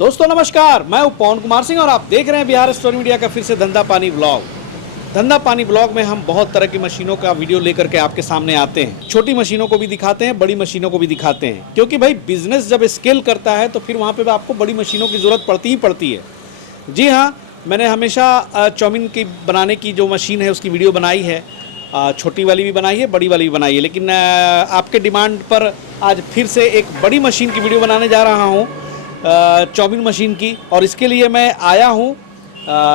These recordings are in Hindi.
दोस्तों नमस्कार, मैं हूं पवन कुमार सिंह और आप देख रहे हैं बिहार स्टोरी मीडिया का फिर से धंधा पानी ब्लॉग। धंधा पानी ब्लॉग में हम बहुत तरह की मशीनों का वीडियो लेकर के आपके सामने आते हैं। छोटी मशीनों को भी दिखाते हैं, बड़ी मशीनों को भी दिखाते हैं, क्योंकि भाई बिजनेस जब स्केल करता है तो फिर वहाँ पे आपको बड़ी मशीनों की ज़रूरत पड़ती ही पड़ती है। जी हाँ, मैंने हमेशा चाउमीन की बनाने की जो मशीन है उसकी वीडियो बनाई है, छोटी वाली भी बनाई है, बड़ी वाली भी बनाई है, लेकिन आपके डिमांड पर आज फिर से एक बड़ी मशीन की वीडियो बनाने जा रहा हूँ, चाउमीन मशीन की। और इसके लिए मैं आया हूँ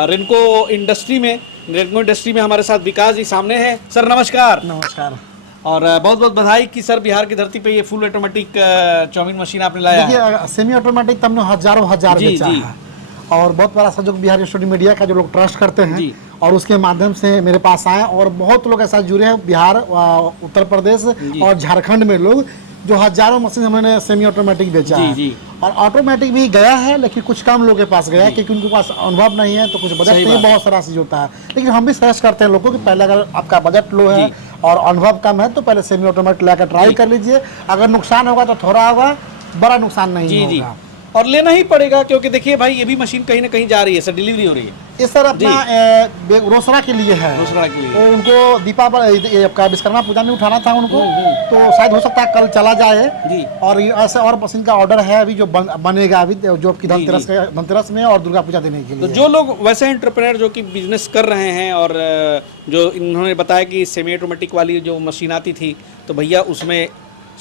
रेनको इंडस्ट्री में। रेनको इंडस्ट्री में हमारे साथ विकास जी सामने हैं। सर नमस्कार। नमस्कार। और बहुत बहुत बधाई कि सर बिहार की धरती पे ये फुल ऑटोमेटिक चाउमीन मशीन आपने लाया है। देखिए, सेमी ऑटोमेटिक तब हजारों बेचा है और बहुत बड़ा सहयोग बिहार स्टोरी मीडिया का जो लोग ट्रस्ट करते हैं और उसके माध्यम से मेरे पास आए और बहुत लोग ऐसा जुड़े हैं बिहार, उत्तर प्रदेश और झारखंड में लोग, जो हजारों मशीन हमने सेमी ऑटोमेटिक बेचा है। और ऑटोमेटिक भी गया है, लेकिन कुछ कम लोगों के पास गया है क्योंकि उनके पास अनुभव नहीं है, तो कुछ बजट नहीं, बहुत सारा चीज होता है। लेकिन हम भी सजेस्ट करते हैं लोगों को कि पहले अगर आपका बजट लो है और अनुभव कम है तो पहले सेमी ऑटोमेटिक लाकर ट्राई कर लीजिए। अगर नुकसान होगा तो थोड़ा होगा, बड़ा नुकसान नहीं होगा। और लेना ही पड़ेगा, क्योंकि देखिए भाई ये भी मशीन कहीं ना कहीं जा रही है सर, डिलीवरी हो रही है। ये सर अपना रोसड़ा के लिए है। रोसड़ा के लिए तो उनको दीपावली आपका विश्वकर्मा पूजा में उठाना था उनको, तो शायद हो सकता है कल चला जाए जी। और ऐसे और मशीन का ऑर्डर है अभी जो बनेगा अभी, जो कि धनतेरस में और दुर्गा पूजा देने के लिए। तो जो लोग वैसे एंटरप्रेन्योर जो कि बिजनेस कर रहे हैं और जो इन्होंने बताया कि सेमी ऑटोमेटिक वाली जो मशीन आती थी तो भैया उसमें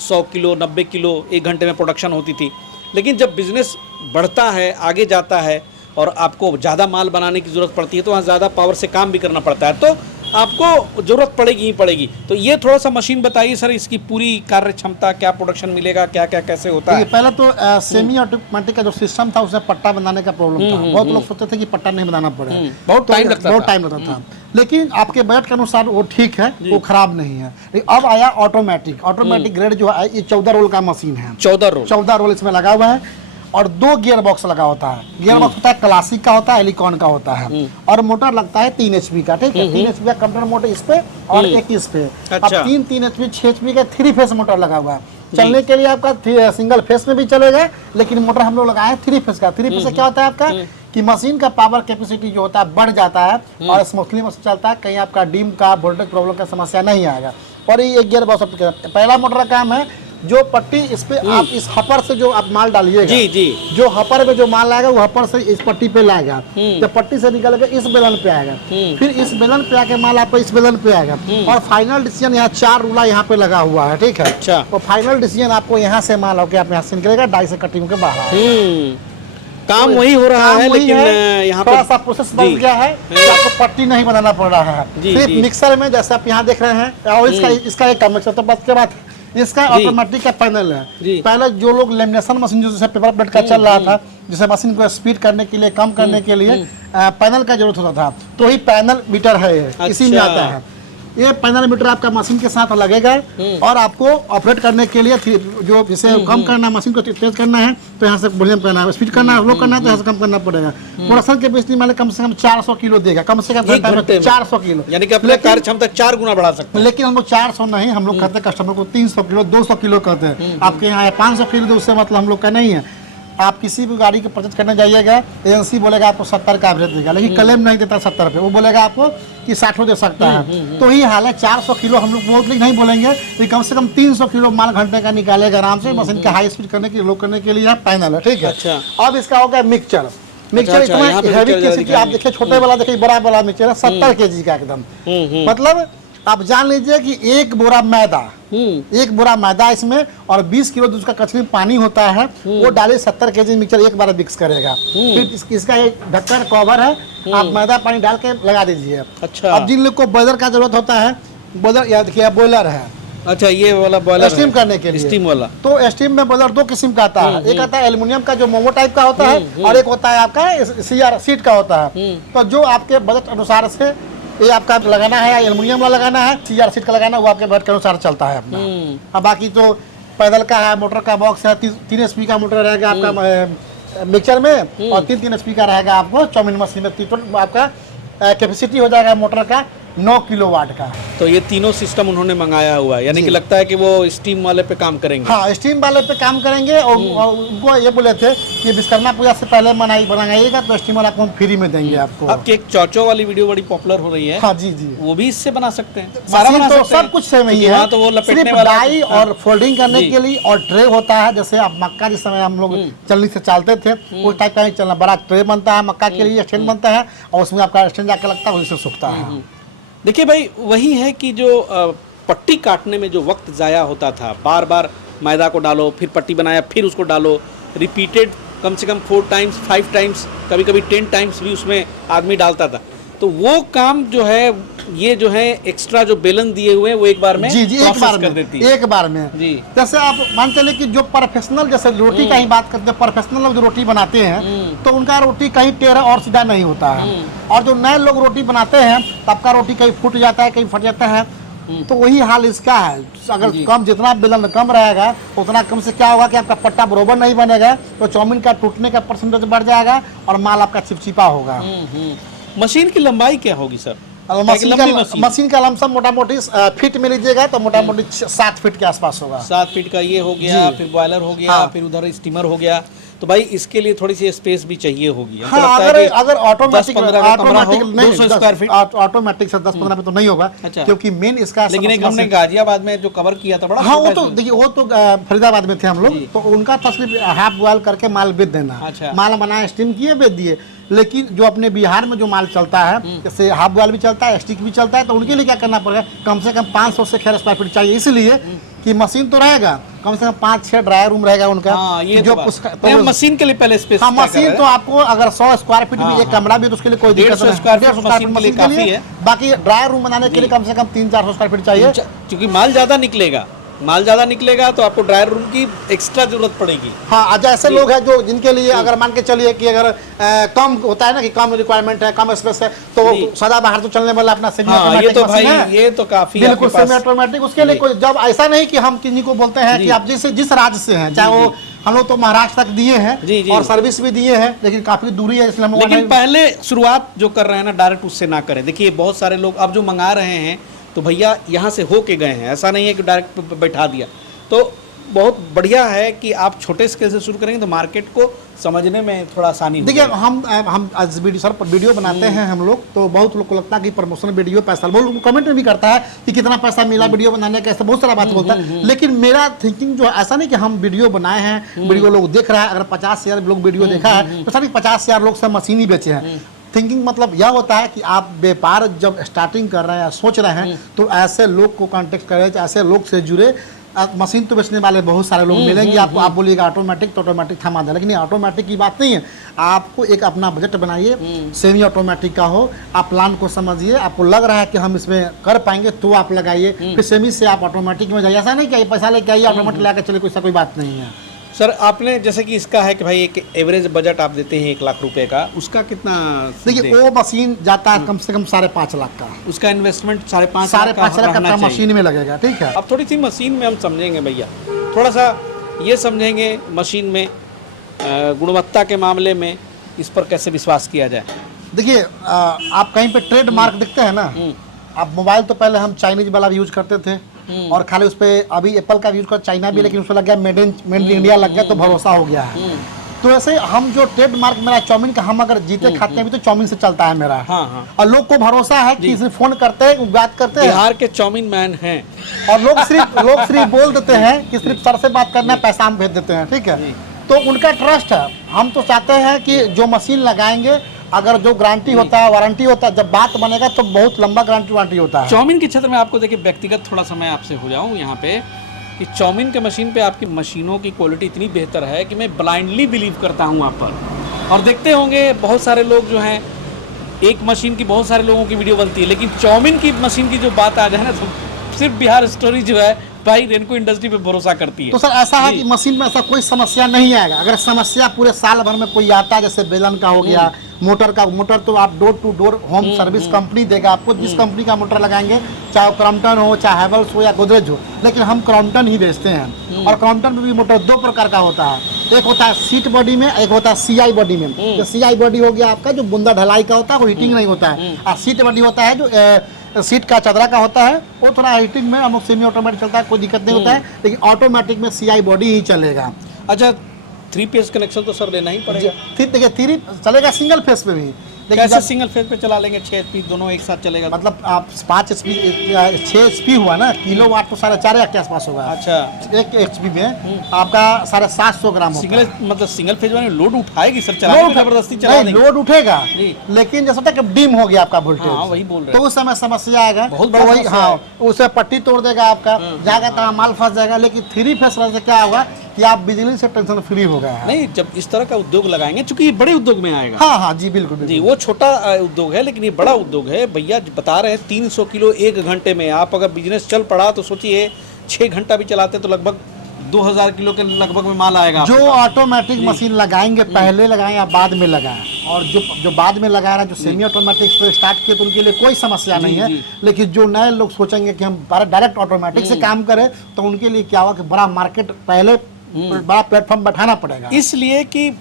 100 किलो 90 किलो 1 घंटे में प्रोडक्शन होती थी। लेकिन जब बिजनेस बढ़ता है, आगे जाता है और आपको ज़्यादा माल बनाने की ज़रूरत पड़ती है तो वहाँ ज़्यादा पावर से काम भी करना पड़ता है, तो आपको ज़रूरत पड़ेगी ही पड़ेगी। तो ये थोड़ा सा मशीन बताइए सर, इसकी पूरी कार्य क्षमता, क्या प्रोडक्शन मिलेगा, क्या क्या कैसे होता है। पहले तो सेमी ऑटोमेटिक का जो सिस्टम था उसमें पट्टा बनाने का प्रॉब्लम था। बहुत लोग सोचते थे कि पट्टा नहीं बनाना पड़े, बहुत टाइम लगता था। लेकिन आपके बजट के अनुसार वो ठीक है, वो खराब नहीं है। अब आया ऑटोमेटिक ग्रेड जो है, ये 14 रोल का मशीन है। 14 रोल इसमें लगा हुआ है और 2 गियर बॉक्स लगा होता है। गियर बॉक्स होता है क्लासिक का होता है, एलिकॉन का होता है, और मोटर लगता है 3 HP का। ठीक है, 3 HP का कंप्यूटर मोटर इस पे और एक इस पे। अब 3 HP 6 HP का 3 फेस मोटर लगा हुआ है। चलने के लिए आपका सिंगल फेस में भी चलेगा, लेकिन मोटर हम लोग लगाए 3 फेस का। 3 फेस से क्या होता है आपका कि मशीन का पावर कैपेसिटी जो होता है बढ़ जाता है और स्मूथली मशीन चलता है, कहीं आपका डिम का वोल्टेज प्रॉब्लम का समस्या नहीं आएगा। और ये एक गियर बॉक्स पहला मोटर का काम है, जो पट्टी इस पे आप इस हपर से जो आप माल डालिएगा जी, जो हपर में जो माल आएगा वो हपर से इस पट्टी पे लाएगा। जब पट्टी से निकलेगा इस बेलन पे आएगा, फिर इस बेलन पे आके माल आपको इस बेलन पे आएगा। और फाइनल डिसीजन यहाँ 4 रूला यहाँ पे लगा हुआ है। ठीक है, अच्छा। और फाइनल डिसीजन आपको यहाँ से माल होकर आप यहाँ से निकलेगा, डाई से कटिंग के बाहर। काम वही हो रहा है, लेकिन यहाँ थोड़ा सा प्रोसेस बढ़ गया है, आपको पट्टी नहीं बनाना पड़ रहा है। सिर्फ मिक्सर में जैसे आप यहाँ देख रहे हैं, और इसका एक मिक्सर तो बस के बाद इसका ऑटोमेटिक का पैनल है। पहले जो लोग लेमिनेशन मशीन जो जैसे पेपर प्लेट का चल रहा था, जैसे मशीन को स्पीड करने के लिए, कम करने के लिए पैनल का जरूरत होता था, तो ही पैनल मीटर है, इसी में आता है। ये पैनल मीटर आपका मशीन के साथ लगेगा और आपको ऑपरेट करने के लिए जो जिसे कम करना है, मशीन को तेज करना है तो यहाँ से वॉल्यूम करना है, स्पीड करना है, लो करना है तो यहाँ से कम करना पड़ेगा। प्रोडक्शन के बेसिस में कम से कम 400 किलो देगा, कम से कम 400 किलो, यानी कि अपने कार्य क्षमता 4 गुना बढ़ा सकते हैं। लेकिन हम लोग 400 नहीं, हम लोग कहते हैं कस्टमर को 300 किलो 200 किलो कहते हैं। आपके यहाँ 500 किलो, उससे मतलब हम लोग का नहीं है। आप किसी भी गाड़ी को परचेज करने जाइएगा, एजेंसी बोलेगा आपको 70 का एवरेज देगा, लेकिन क्लेम नहीं देता 70 पे, वो बोलेगा आपको कि 60 दे सकता है। तो ही हाल है 400 किलो हम लोग मोस्टली नहीं बोलेंगे, तो कम से कम 300 किलो माल घंटे का निकालेगा आराम से। मशीन का हाई स्पीड करने के लिए, लो करने के लिए पैनल है। ठीक है, अच्छा। अब इसका होगा मिक्सचर इतना हैवी कैपेसिटी, आप देखिए छोटे वाला देखिए, बड़ा वाला मिक्सचर है 70 kg का एकदम। मतलब आप जान लीजिए कि एक बोरा मैदा इसमें और 20 किलो दूध का कचरी पानी होता है, वो डाले 70 kg मिक्सचर एक बार मिक्स करेगा। फिर इसका एक ढक्कन कवर है, आप मैदा पानी डाल के लगा दीजिए। अच्छा। अब जिन लोग को बॉयलर का जरूरत होता है, बॉयलर याद देखिए बॉयलर है, अच्छा, ये वाला बॉयलर स्टीम करने के लिए, स्टीम वाला। तो स्टीम में बॉयलर 2 किस्म का आता है। एक आता है एल्युमिनियम का जो मोमो टाइप का होता है, और एक होता है आपका CR सीट का होता है। तो जो आपके बजट अनुसार से ये आपका लगाना है, एल्युमिनियम वाला लगाना है, CR सीट का लगाना है, वो आपके बजट के अनुसार चलता है अपना। बाकी तो पैदल का है, मोटर का बॉक्स है, 3 HP का मोटर रहेगा आपका मिक्सचर में, और 3 HP का रहेगा आपको चाउमीन मशीन में। आपका कैपेसिटी हो जाएगा मोटर का 9 किलोवाट का। तो ये तीनों सिस्टम उन्होंने मंगाया हुआ है, यानी कि लगता है कि वो स्टीम वाले पे काम करेंगे। हाँ, स्टीम वाले पे काम करेंगे और उनको ये बोले थे कि विश्वकर्मा पूजा से पहले बनाइएगा तो स्टीम वाला आपको हम फ्री में देंगे आपको। आपकी एक चौचो वाली वीडियो बड़ी पॉपुलर हो रही है। हाँ जी जी, वो भी इससे बना सकते हैं, मशीन तो सब कुछ सेम ही है, तो वो लपेटने सिर्फ वाला डाई और फोल्डिंग करने के लिए और ट्रे होता है। जैसे अब मक्का जिस समय हम लोग चलनी से चालते थे उस टाइप का ही चलना, बड़ा ट्रे बनता है मक्का के लिए, स्टैंड बनता है और उसमें आपका स्टैंड जाके लगता है, उसी से सूखता है। देखिए भाई, वही है कि जो पट्टी काटने में जो वक्त ज़ाया होता था, बार बार मैदा को डालो, फिर पट्टी बनाया, फिर उसको डालो, रिपीटेड कम से कम 4 टाइम्स 5 टाइम्स, कभी कभी 10 टाइम्स भी उसमें आदमी डालता था। तो वो काम जो है, ये जो है एक्स्ट्रा जो बेलन दिए हुए हैं वो एक बार में जी जी, एक बार कर में, देती है। एक बार में जी। जैसे आप मान चलिए कि जो प्रोफेशनल, जैसे रोटी का ही बात करते हैं, प्रोफेशनल लोग जो रोटी बनाते हैं तो उनका रोटी कहीं टेढ़ा और सीधा नहीं होता है, और जो नए लोग रोटी बनाते हैं तो आपका रोटी कहीं फूट जाता है, कहीं फट जाता है। तो वही हाल इसका है, अगर कम जितना बेलन कम रहेगा उतना कम से क्या होगा कि आपका पट्टा बरोबर नहीं बनेगा, तो चाउमीन का टूटने का परसेंटेज बढ़ जाएगा और माल आपका चिपचिपा होगा। मशीन की लंबाई क्या होगी सर? मशीन का लमसम मोटा मोटी फीट में लीजिएगा तो मोटा मोटी 7 फीट के आसपास होगा। 7 फीट का ये हो गया, फिर बॉयलर हो गया, फिर उधर स्टीमर हो गया। तो भाई इसके लिए थोड़ी सी स्पेस भी चाहिए होगी। हाँ, अगर ऑटोमेटिक ऑटोमेटिक से 10-15 में तो नहीं होगा। अच्छा। क्योंकि मेन इसका, लेकिन एक हमने गाजियाबाद में जो कवर किया था बड़ा, हाँ वो तो देखिए, वो तो फरीदाबाद में थे हम लोग, तो उनका था सिर्फ हाफ बॉयल करके माल बेच देना। अच्छा। माल बनाया, स्टीम किए, बेच दिए। लेकिन जो अपने बिहार में जो माल चलता है, जैसे हाफ बॉयल भी चलता है, स्टिक भी चलता है, तो उनके लिए क्या करना पड़ेगा, कम से कम 500 से 600 स्क्वायर फीट चाहिए, इसलिए कि मशीन तो रहेगा, कम से कम 5-6 ड्रायर रूम रहेगा उनका। हाँ, ये जो तो उसका तो मशीन के लिए पहले स्पेस, हाँ, मशीन तो आपको अगर 100 स्क्वायर फीट भी एक कमरा भी तो उसके लिए कोई दिक्कत नहीं, 150 स्क्वायर फीट मशीन के लिए। बाकी ड्रायर रूम बनाने के लिए कम से कम 300-400 स्क्वायर फीट चाहिए, क्योंकि माल ज्यादा निकलेगा तो आपको ड्रायर रूम की एक्स्ट्रा जरूरत पड़ेगी। हाँ, जैसे लोग हैं जो जिनके लिए अगर मान के चलिए कि अगर कम होता है ना, कि कम रिक्वायरमेंट है, कम स्पेस है, तो सदा बाहर तो चलने वाला अपना सेमी ऑटोमेटिक, ये तो भाई ये तो काफी बिल्कुल सेमी ऑटोमेटिक। उसके लिए कोई, जब ऐसा नहीं कि हम किसी को बोलते हैं कि आप जिस राज्य से हैं, चाहे वो हम लोग तो महाराष्ट्र तक दिए हैं और सर्विस भी दिए हैं, लेकिन काफी दूरी है, इसलिए हम, लेकिन पहले शुरुआत जो कर रहे हैं ना, डायरेक्ट उससे ना करें। देखिए बहुत सारे लोग अब जो मंगा रहे हैं तो भैया यहाँ से होके गए हैं, ऐसा नहीं है कि डायरेक्ट बैठा दिया। तो बहुत बढ़िया है कि आप छोटे स्केल से शुरू करेंगे तो मार्केट को समझने में थोड़ा आसानी होगी। देखिए हम आज वीडियो बनाते हैं हम लोग, तो बहुत लोग को लगता है कि प्रमोशन वीडियो पैसा, बहुत लोग कमेंट में भी करता है कि कितना पैसा मिला वीडियो बनाने का, ऐसा बहुत सारा बात बोलता है। लेकिन मेरा थिंकिंग जो है, ऐसा नहीं कि हम वीडियो बनाए हैं, वीडियो लोग देख रहा है, अगर 50,000 लोग वीडियो देखा है तो सारी 50,000 लोग से मशीन ही बेचे हैं। थिंकिंग मतलब यह होता है कि आप व्यापार जब स्टार्टिंग कर रहे हैं या सोच रहे हैं तो ऐसे लोग को कांटेक्ट करें, ऐसे लोग से जुड़े। मशीन तो बेचने वाले बहुत सारे लोग मिलेंगे आपको, आप बोलिएगा ऑटोमेटिक तो ऑटोमेटिक थमा दे, लेकिन ऑटोमेटिक की बात नहीं है। आपको एक अपना बजट बनाइए, सेमी ऑटोमेटिक का हो, आप प्लान को समझिए, आपको लग रहा है कि हम इसमें कर पाएंगे तो आप लगाइए, फिर सेमी से आप ऑटोमेटिक में जाइए। ऐसा नहीं कि पैसा लेके आइए ऑटोमेटिक लाकर चले, कोई बात नहीं है। सर आपने जैसे कि इसका है कि भाई एक एवरेज बजट आप देते हैं 1 लाख रुपए का, उसका कितना? देखिए वो मशीन जाता है कम से कम 5.5 लाख का, उसका इन्वेस्टमेंट 5.5 लाख का मशीन में लगेगा। ठीक है, अब थोड़ी सी मशीन में हम समझेंगे भैया, थोड़ा सा ये समझेंगे मशीन में गुणवत्ता के मामले में इस पर कैसे विश्वास किया जाए। देखिए आप कहीं पे ट्रेड मार्क दिखते हैं ना, आप मोबाइल तो पहले हम चाइनीज वाला यूज करते थे और खाली उस पर, अभी एप्पल का यूज कर चाइना भी, लेकिन उस पर लग गया मेड इन इंडिया लग गया तो भरोसा हो गया है। तो ऐसे हम जो ट्रेडमार्क मेरा चाउमीन का, हम अगर जीते खाते हैं भी तो चाउमीन से चलता है मेरा। और लोग को भरोसा है कि इसे फोन करते हैं, बात करते हैं, बिहार के चाउमीन मैन हैं, और लोग सिर्फ बोल देते हैं कि सिर्फ सर से बात करना है, पैसा हम भेज देते हैं। ठीक है, तो उनका ट्रस्ट है। हम तो चाहते हैं कि जो मशीन लगाएंगे, अगर जो गारंटी होता है, वारंटी होता है, जब बात बनेगा तो बहुत लंबा गारंटी वारंटी होता है। चाउमीन के क्षेत्र में आपको देखिए, व्यक्तिगत थोड़ा सा मैं आपसे हो जाऊं यहाँ पे, कि चाउमीन के मशीन पे आपकी मशीनों की क्वालिटी इतनी बेहतर है कि मैं ब्लाइंडली बिलीव करता हूँ आप पर। और देखते होंगे बहुत सारे लोग जो हैं, एक मशीन की बहुत सारे लोगों की वीडियो बनती है, लेकिन चाउमीन की मशीन की जो बात आ जाए ना, तो सिर्फ बिहार स्टोरी जो है भाई रेनको इंडस्ट्री पे भरोसा करती है। तो सर ऐसा है कि मशीन में ऐसा कोई समस्या नहीं आएगा। अगर समस्या पूरे साल भर में कोई आता है, जैसे बेलन का हो गया, मोटर तो आप door to door home service company देगा आपको, जिस कंपनी का मोटर लगाएंगे, चाहे क्रॉम्पटन हो, चाहे हैवेल्स हो या गोदरेज हो, लेकिन हम क्रॉम्पटन ही बेचते हैं। और क्रॉम्पटन में भी मोटर 2 प्रकार का होता है, एक होता है सीट बॉडी में, एक होता है CI बॉडी में। जो CI बॉडी हो गया आपका, जो बुंदा ढलाई का होता है, वो हीटिंग नहीं होता है, और सीट बॉडी होता है जो सीट का चदरा का होता है, वो थोड़ा हाइटिंग में हम लोग सेमी ऑटोमेटिक चलता है, कोई दिक्कत नहीं होता है, लेकिन ऑटोमेटिक में CI बॉडी ही चलेगा। अच्छा 3 फेज कनेक्शन तो सर लेना ही पड़ेगा। फिर देखिए 3 चलेगा सिंगल फेस पे भी, लेकिन कैसे जब सिंगल फेज पे चला लेंगे? 6 HP दोनों एक साथ चलेगा? मतलब आप 5 HP 6 HP हुआ ना, किलो वाट तो 4.5 के आसपास होगा। अच्छा 1 HP में आपका 750 ग्राम होता सिंगल है। मतलब सिंगल फेज में लोड उठाएगी सर? चलाने में जबरदस्ती चला नहीं, देंगे? लोड उठेगा, जी। लेकिन जैसा कि डिम हो गया आपका वोल्टेज, हाँ वही बोल रहे तो उस समय समस्या आएगा। बहुत बड़ा तो वही समस्या हाँ, उसे पट्टी तोड़ देगा आपका, जाएगा तो माल फंस जाएगा। लेकिन 3 फेस से क्या होगा कि आप बिजली से टेंशन फ्री हो गए हैं। नहीं, जब इस तरह का उद्योग लगाएंगे, चूंकि ये बड़े उद्योग में आएगा। हाँ हाँ जी बिल्कुल जी, बिल्कुल। वो छोटा उद्योग है लेकिन ये बड़ा उद्योग है। भैया बता रहे हैं 300 किलो 1 घंटे में। आप अगर बिजनेस चल पड़ा तो सोचिए 6 घंटा भी चलाते तो लगभग 2000 किलो के लगभग में माल आएगा। जो ऑटोमेटिक मशीन लगाएंगे, पहले लगाएं या बाद में लगाएं, और जो बाद में लगा रहा है, जो सेमी ऑटोमेटिक से स्टार्ट किए, तो उनके लिए कोई समस्या नहीं है। लेकिन जो नए लोग सोचेंगे कि हम डायरेक्ट ऑटोमेटिक से काम करें, तो उनके लिए क्या हुआ कि बड़ा मार्केट पहले बड़ा प्लेटफॉर्म बैठाना पड़ेगा। इसलिए कि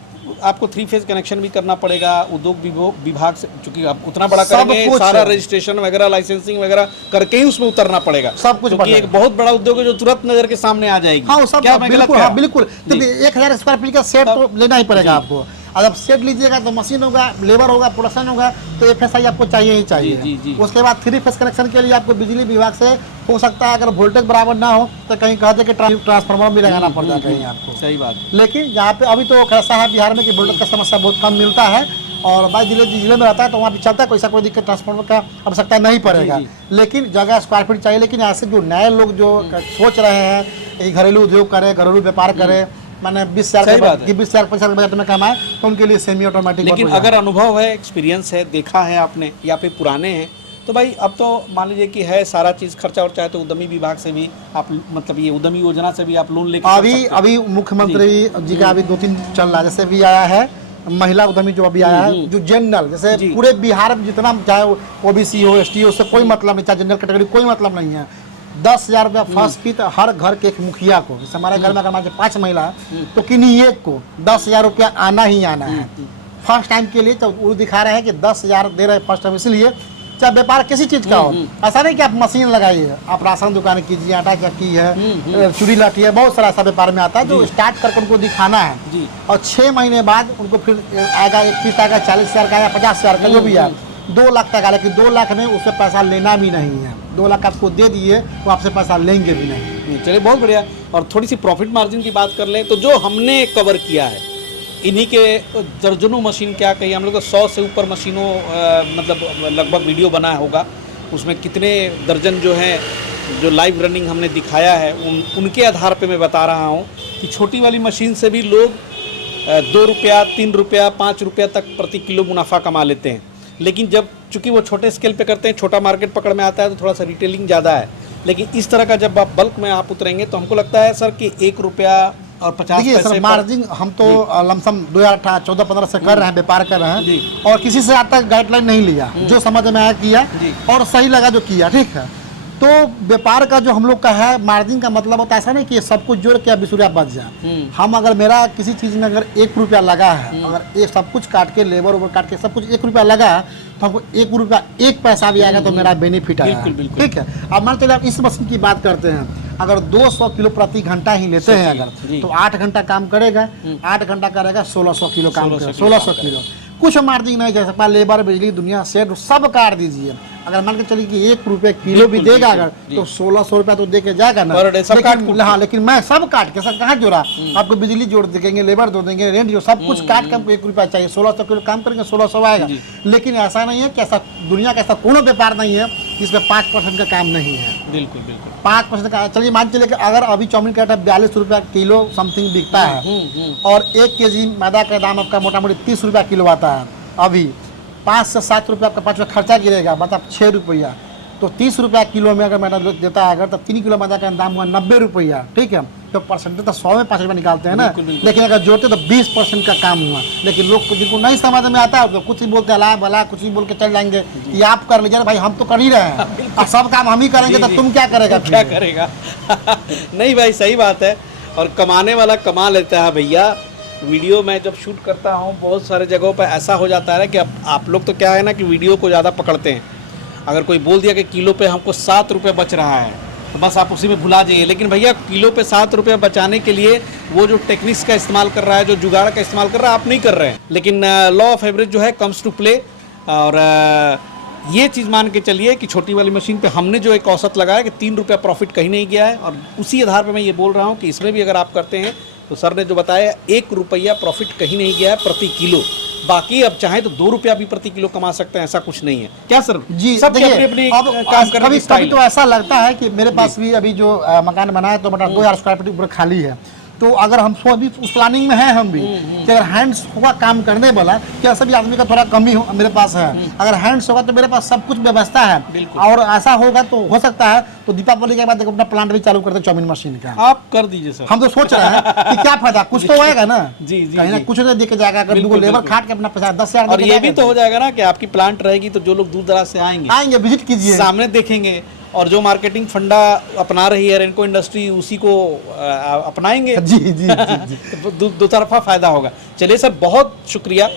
आपको 3 फेज कनेक्शन भी करना पड़ेगा उद्योग विभाग से, चूंकि आप उतना बड़ा करेंगे, सारा रजिस्ट्रेशन वगैरह लाइसेंसिंग वगैरह करके ही उसमें उतरना पड़ेगा। सब कुछ क्योंकि एक बहुत बड़ा उद्योग है जो तुरंत नजर के सामने आ जाएगी। हाँ, सब क्या मैं गलत बिल्कुल, कह रहा हाँ हूं? बिल्कुल। तो 1000 स्क्वायर फीट का सेट तो लेना ही पड़ेगा आपको। और जब सेट लीजिएगा तो मशीन होगा, लेबर होगा, प्रोडक्शन होगा, तो FSI आपको चाहिए ही चाहिए। जी। उसके बाद 3 फेस कनेक्शन के लिए आपको बिजली विभाग से हो सकता है, अगर वोल्टेज बराबर ना हो तो कहीं कहते कि ट्रांसफार्मर भी लगाना पड़ता है कहीं आपको। सही बात। लेकिन यहाँ पे अभी तो ऐसा है बिहार में कि वोल्टेज का समस्या बहुत कम मिलता है, और भाई जिले में रहता है तो वहाँ भी चलता है, कोई दिक्कत ट्रांसफार्मर का आवश्यकता नहीं पड़ेगा। लेकिन जगह स्क्वायर फीट चाहिए। लेकिन ऐसे जो नए लोग जो सोच रहे हैं कि घरेलू उद्योग करें, घरेलू व्यापार करें, मैंने 20,000 की 20,000 25,000 बजट में कमाए, तो उनके लिए सेमी ऑटोमेटिक। लेकिन अगर अनुभव है, एक्सपीरियंस है, देखा है आपने, या फिर पुराने हैं, तो भाई अब तो मान लीजिए कि है सारा चीज़ खर्चा और चाहे तो उद्यमी विभाग से भी आप, मतलब ये उद्यमी योजना से भी आप लोन लेकर अभी मुख्यमंत्री जी का अभी 2-3 चल रहा है। जैसे भी आया है महिला उद्यमी जो अभी आया है, जो जनरल, जैसे पूरे बिहार में जितना चाहे OBC हो, ST हो, उससे कोई मतलब नहीं, चाहे जनरल कैटेगरी, कोई मतलब नहीं है। 10,000 रुपया फर्स्ट फीस हर घर के एक मुखिया को। जैसे हमारे घर में अगर हमारे 5 महिला है तो किन्हीं एक को 10,000 रुपया आना ही आना है फर्स्ट टाइम के लिए। तो वो दिखा रहे हैं कि 10,000 दे रहे हैं फर्स्ट टाइम, इसलिए चाहे व्यापार किसी चीज का हो, ऐसा नहीं कि आप मशीन लगाइए, आप राशन दुकान कीजिए, आटा चक्की है, चूड़ी लाठी है, बहुत सारा ऐसा व्यापार में आता है जो स्टार्ट करके उनको दिखाना है। और 6 महीने बाद उनको फिर आएगा 21 आएगा, 40,000 का या 50,000 का, जो भी है 2 लाख तक आ। लेकिन 2 लाख में उससे पैसा लेना भी नहीं है। 2 लाख आपको दे दिए, वो आपसे पैसा लेंगे भी नहीं। चलिए बहुत बढ़िया। और थोड़ी सी प्रॉफिट मार्जिन की बात कर लें तो जो हमने कवर किया है, इन्हीं के दर्जनों मशीन, क्या कहिए, हम लोग तो 100 से ऊपर मशीनों मतलब लगभग वीडियो बनाया होगा। उसमें कितने दर्जन जो हैं, जो लाइव रनिंग हमने दिखाया है, उनके आधार पे मैं बता रहा हूँ कि छोटी वाली मशीन से भी लोग 2 रुपया, 3 रुपया, 5 रुपया तक प्रति किलो मुनाफा कमा लेते हैं। लेकिन जब चूंकि वो छोटे स्केल पे करते हैं, छोटा मार्केट पकड़ में आता है, तो थोड़ा सा रिटेलिंग ज़्यादा है। लेकिन इस तरह का जब आप बल्क में आप उतरेंगे तो हमको लगता है सर कि 1 रुपया और 50 पैसे मार्जिन हम तो लमसम 2014-15 से कर रहे हैं, व्यापार कर रहे हैं, और किसी से आज तक गाइडलाइन नहीं लिया। जो समझ में आया किया और सही लगा जो किया, ठीक है। तो व्यापार का जो हम लोग का है, मार्जिन का मतलब होता है ऐसा नहीं कि सब कुछ जोड़ के 20 रुपया बच जाए। हम अगर मेरा किसी चीज़ में अगर 1 रुपया लगा है, अगर ये सब कुछ काट के, लेबर ओवर काट के सब कुछ 1 रुपया लगा है, तो हमको 1 रुपया 1 पैसा भी आएगा तो मेरा बेनिफिट आएगा। ठीक है। अब मान चलिए आप इस मशीन की बात करते हैं, अगर 200 किलो प्रति घंटा ही लेते हैं अगर, तो 8 घंटा काम करेगा, 8 घंटा करेगा 1600 किलो काम करेगा, 1600 किलो। कुछ मार्जिन नहीं जा सकता, लेबर, बिजली, दुनिया, सेट सब काट दीजिए। अगर मान के चलिए कि 1 रुपये किलो भी देगा अगर, तो 1600 रुपया तो दे के जाएगा ना। लेकिन मैं सब काट के, सब कहाँ जोड़ा, आपको बिजली जोड़ देंगे, लेबर जोड़ देंगे, रेंट जो सब कुछ काट के हमको 1 रुपया चाहिए। 1600 किलो काम करेंगे, 1600 आएगा। लेकिन ऐसा नहीं है कि ऐसा दुनिया का ऐसा कोनो व्यापार नहीं है जिसमें 5% का काम नहीं है। बिल्कुल बिल्कुल 5% का। चलिए मान चलिए कि अगर अभी चाउमीन का आटा 42 रुपया किलो समथिंग बिकता है, और 1 kg मैदा का दाम आपका मोटा मोटी 30 रुपया किलो आता है, अभी 5 से 7 रुपया आपका 5 रुपया खर्चा गिरेगा, मतलब 6 रुपया। तो 30 रुपया किलो में अगर मैदा देता है अगर, तो 3 किलो मैदा का दाम हुआ 90 रुपया। ठीक है। तो परसेंटेज तो 100 में 5 रुपया निकालते हैं ना। लेकिन अगर जोड़ते तो 20% का काम हुआ। लेकिन लोग को जिनको नहीं समझ में आता है तो कुछ ही बोलते हैं, अला भला कुछ ही बोल के चल जाएंगे कि आप कर लीजिए। भाई हम तो कर ही रहे हैं, और सब काम हम ही करेंगे, तो तुम क्या करेगा, क्या करेगा। नहीं भाई, सही बात है। और कमाने वाला कमा लेता है भैया। वीडियो मैं जब शूट करता हूँ बहुत सारे जगहों पर ऐसा हो जाता है कि आप लोग तो क्या है ना कि वीडियो को ज़्यादा पकड़ते हैं। अगर कोई बोल दिया कि किलो पे हमको 7 रुपये बच रहा है तो बस आप उसी में भुला जाइए। लेकिन भैया किलो पे 7 रुपये बचाने के लिए वो जो टेक्निक्स का इस्तेमाल कर रहा है, जो जुगाड़ का इस्तेमाल कर रहा है, आप नहीं कर रहे हैं। लेकिन लॉ ऑफ एवरेज जो है कम्स टू प्ले। और ये चीज़ मान के चलिए कि छोटी वाली मशीन पे हमने जो एक औसत लगाया कि 3 रुपया प्रॉफिट कहीं नहीं गया है। और उसी आधार पे मैं ये बोल रहा हूँ कि इसमें भी अगर आप करते हैं तो सर ने जो बताया 1 रुपया प्रॉफिट कहीं नहीं गया है प्रति किलो। बाकी अब चाहे तो 2 रुपया भी प्रति किलो कमा सकते हैं, ऐसा कुछ नहीं है। क्या सर? जी सब देखिए, अपनी अपनी अब काम करने कभी की स्टाइल तो ऐसा लगता है कि मेरे पास भी अभी जो मकान बना है तो मतलब 2000 स्क्वायर फीट ऊपर खाली है। तो अगर हम सो अभी उस प्लानिंग में है हम भी कि अगर हैंड्स होगा काम करने वाला, कि ऐसा भी आदमी का थोड़ा कमी हो मेरे पास है, अगर हैंड्स होगा तो मेरे पास सब कुछ व्यवस्था है। और ऐसा होगा तो हो सकता है तो दीपावली के बाद देखो अपना प्लांट भी चालू कर दे चाउमीन मशीन का। आप कर दीजिए सर। हम तो सोच रहे हैं कि क्या फायदा, कुछ तो होएगा ना। जी जी कहीं ना जी। कुछ तो देके जाएगा। अगर बिल्कुल, लेबर बिल्कुल। खाट के अपना पैसा 10,000 और ये भी तो हो जाएगा ना कि आपकी प्लांट रहेगी तो जो लोग दूर दराज से आएंगे विजिट कीजिए, सामने देखेंगे और जो मार्केटिंग फंडा अपना रही है रेनको इंडस्ट्री उसी को अपनाएंगे। जी जी जी जी। तो दो तरफा फायदा होगा। चलिए सर, बहुत शुक्रिया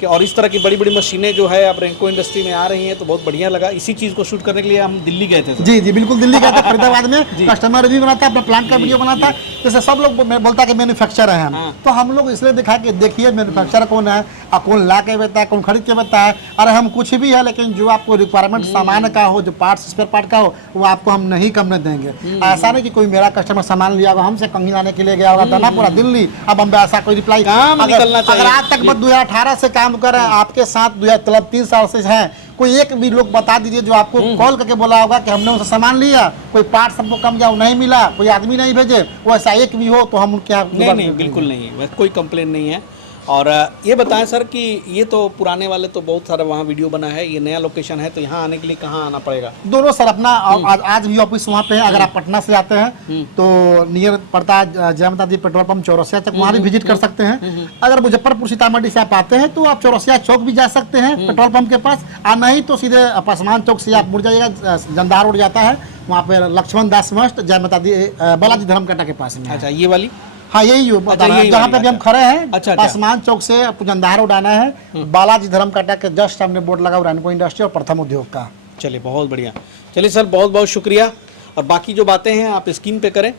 कि और इस तरह की बड़ी बड़ी मशीनें जो है अब रेनको इंडस्ट्री में आ रही हैं तो बहुत बढ़िया लगा। इसी चीज़ को शूट करने के लिए हम दिल्ली गए थे सर। जी जी बिल्कुल, दिल्ली गए थे फरीदाबाद में, कस्टमर रिव्यू बनाता है, अपना प्लांट का वीडियो बनाता है। जैसे सब लोग बोलता है कि मैन्युफैक्चरर है हम, तो हम लोग इसलिए दिखा कि देखिए मैन्युफैक्चरर कौन है और कौन ला के बेचता है, कौन खरीद के बेचता है। अरे हम कुछ भी है लेकिन जो आपको रिक्वायरमेंट सामान का हो, जो पार्ट्स स्पेयर पार्ट का हो, वो आपको हम नहीं कम नहीं देंगे। ऐसा नहीं कि कोई मेरा कस्टमर सामान लिया होगा हमसे कंगी लाने के लिए गया होगा दानापुरा दिल्ली, अब हम ऐसा कोई रिप्लाई काम निकलना चाहिए। अगर आज तक 2018 से काम कर रहे हैं आपके साथ, 3 साल से हैं, कोई एक भी लोग बता दीजिए जो आपको कॉल करके बोला होगा कि हमने उनसे सामान लिया, कोई पार्ट हमको कम जाओ नहीं मिला, कोई आदमी नहीं भेजे, वो ऐसा एक भी हो तो हम क्या? नहीं बिल्कुल नहीं है, कोई कंप्लेन नहीं है। और ये बताएं सर कि ये तो पुराने वाले तो बहुत सारा वहाँ वीडियो बना है, ये नया लोकेशन है तो यहाँ आने के लिए कहाँ आना पड़ेगा? दोनों सर अपना आज भी ऑफिस वहाँ पे है। अगर आप पटना से आते हैं तो नियर पड़ता है जय माता दी पेट्रोल पंप चौरसिया तक, वहाँ भी विजिट कर सकते हैं। अगर मुजफ्फरपुर सीतामढ़ी से आप आते हैं तो आप चौरसिया चौक भी जा सकते हैं पेट्रोल पंप के पास, और नहीं तो सीधे पासवान चौक से आप मुड़ जाइएगा, जंदार रोड जाता है, वहाँ पे लक्ष्मण दास मस्ट जय माता दी बालाजी धर्मकटा के पास में। अच्छा, ये वाली? हाँ यही जो बता रहा यही जहाँ वाली पे भी हम खड़े हैं। अच्छा। पासवान चौक से जंदार रोड आना है, बालाजी धर्मकटा के जस्ट सामने बोर्ड लगा हुआ रेनको इंडस्ट्री और प्रथम उद्योग का। चलिए बहुत बढ़िया। चलिए सर, बहुत बहुत शुक्रिया। और बाकी जो बातें हैं आप स्क्रीन पे करें।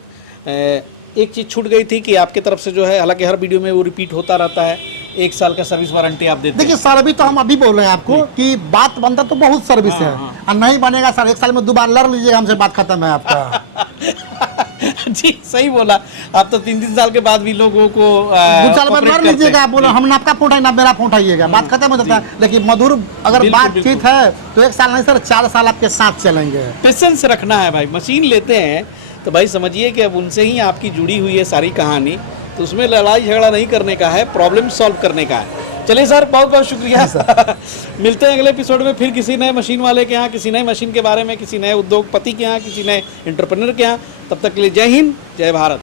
एक चीज़ छूट गई थी कि आपके तरफ से जो है, हालांकि हर वीडियो में वो रिपीट होता रहता है, 1 साल का सर्विस वारंटी आप देते हैं। देखिए सर, अभी तो हम अभी बोल रहे हैं आपको कि बात बनता तो बहुत सर्विस है, और नहीं बनेगा सर 1 साल में 2 बार लड़ लीजिएगा हमसे, बात खत्म है आपका। जी सही बोला। आप तो 3-3 साल के बाद भी लोगों को 2 साल बाद cooperate लड़ करते लीजिएगा, हैं। आप बोलो हम आपका फोन उठाइए ना मेरा फोन उठाइएगा, बात खत्म हो जाता है। लेकिन मधुर अगर बिल्कुल, बातचीत है तो 1 साल नहीं सर 4 साल आपके साथ चलेंगे। पेशेंस रखना है भाई। मशीन लेते हैं तो भाई समझिए कि अब उनसे ही आपकी जुड़ी हुई है सारी कहानी, तो उसमें लड़ाई झगड़ा नहीं करने का है, प्रॉब्लम सॉल्व करने का है। चलिए सर, बहुत बहुत शुक्रिया। मिलते हैं अगले एपिसोड में फिर किसी नए मशीन वाले के यहाँ, किसी नए मशीन के बारे में, किसी नए उद्योगपति के यहाँ, किसी नए एंटरप्रेन्योर के यहाँ। तब तक के लिए जय हिंद, जय भारत।